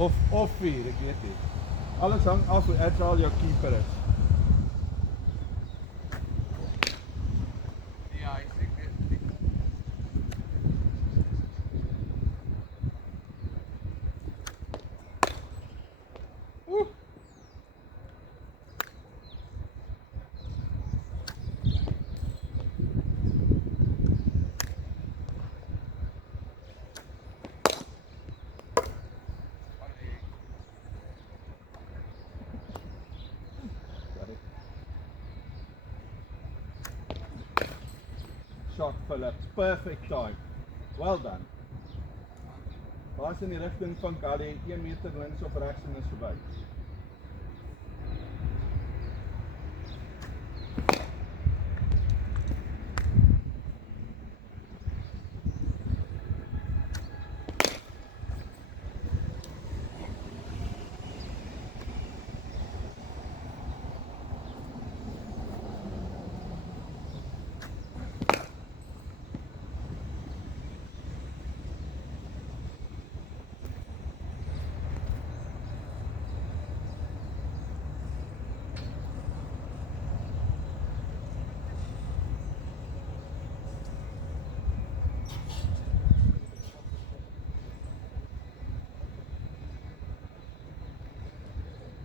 Of 4, ek weet nie. Alles hang af hoe agile jou keeper is. Ja, ek sê dit. Shot Phillips, perfect time. Well done. Baas in die rigting van Gally, 1 meter links of regs en is verby.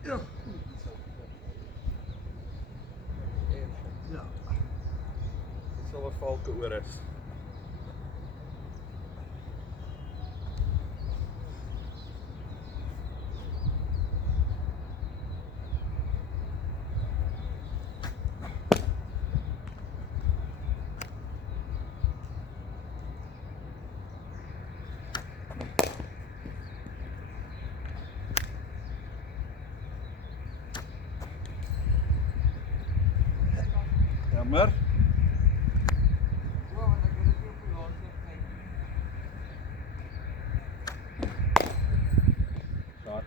Ja. Ja. Dit sal 'n valke oor is. Jammer. Ja, want ek het dit nie op die laaste kyk. Shot.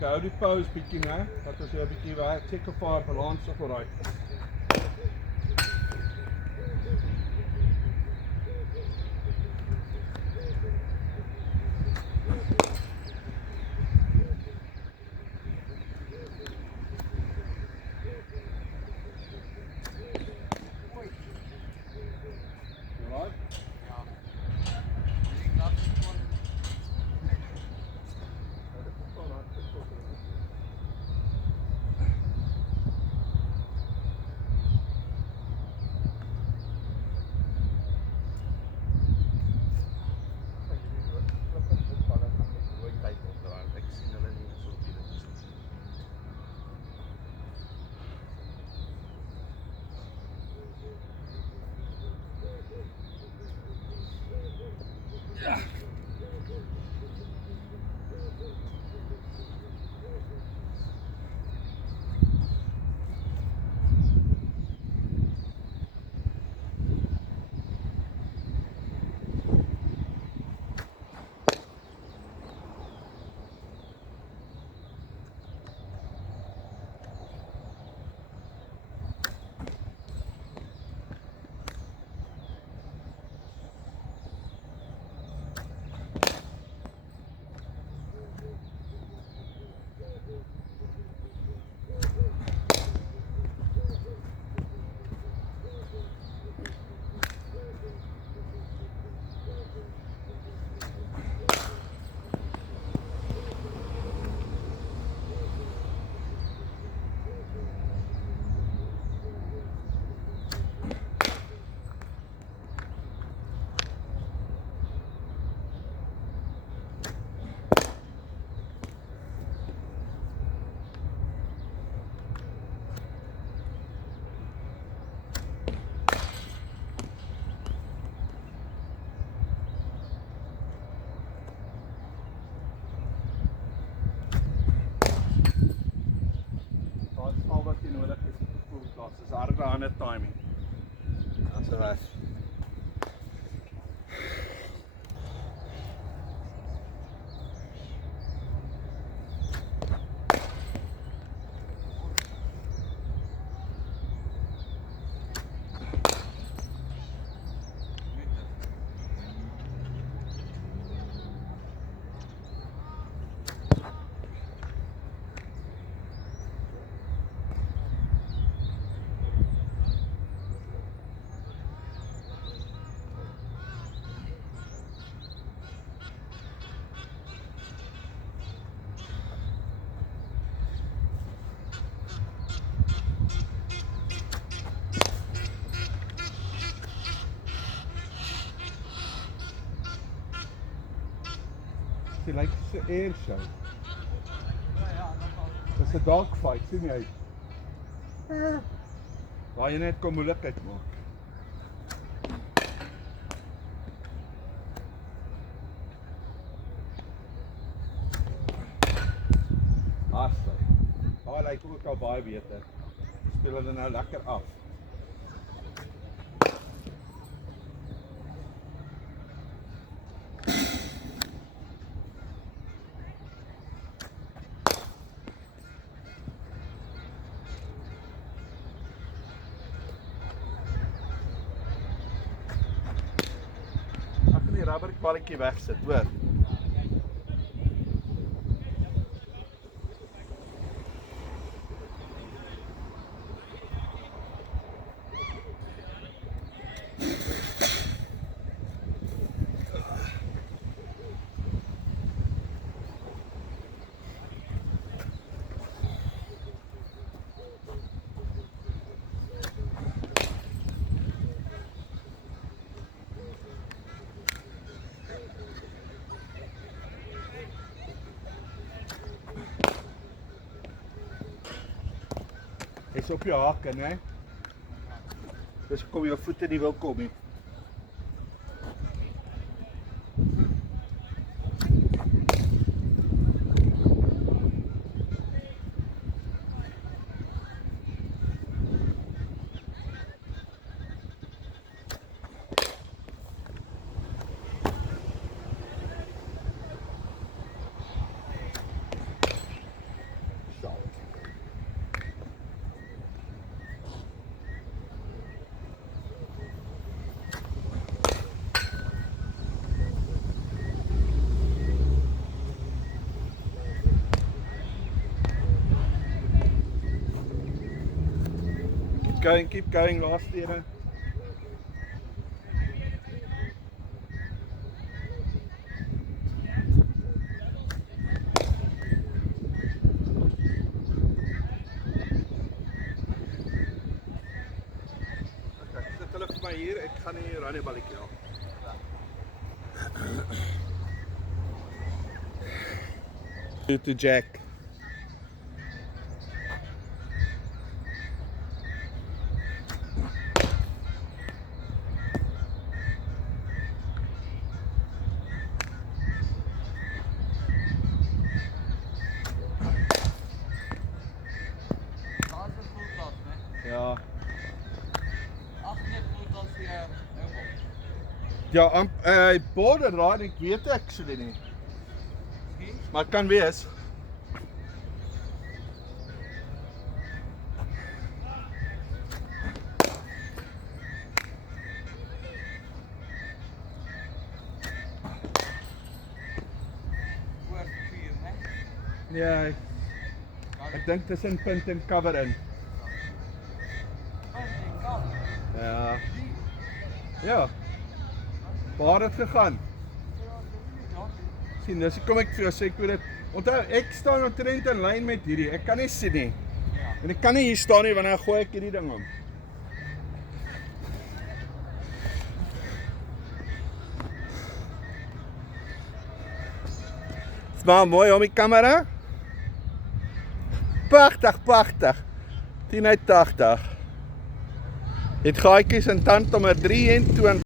Hou die pause bietjie, né? Dat ons jou 'n bietjie werk, check of our balance is alright. Alright? Ja. Ek laat dit gewoon. Ja. Al wat jy nodig is vir full class, is harde hande timing. That's the rest. Dit lyk soos 'n air show. Ja, dat was Dis 'n dogfight, sien jy? Waar jy net kom moeilikheid maak. Haastig. Daar lyk ook al baie beter. Speel hulle nou lekker af. Ek gaan die rubberballetjie wegsit, hoor. Is op jou hakke, né? Dus kom jou voete nie wil kom nie. Keep going, last ene. Okay, sit hulle vir my hier, ek gaan nie running balletjie help. To Jack. dat is een voetbal, hè? Ja. Ach, net voetbal voor je Ja, helemaal. borderline, ek weet actually nie. Misschien? Maar het kan wees. Voor de 4, hè? Ja, ek dink tussen punt en cover in. Oh, die kan. Ja. Die. Ja. Waar het gegaan? Ja, Sien, dis kom ek vir jou sê ek weet dit. Onthou, ek staan omtrent in lyn met hierdie. Ek kan nie sien nie. ja. En ek kan nie hier staan nie want dan gooi ek hierdie ding om. Is maar mooi om die kamera. Pragtig. 10 uit 80. Het gaatjies in tandnommer 23.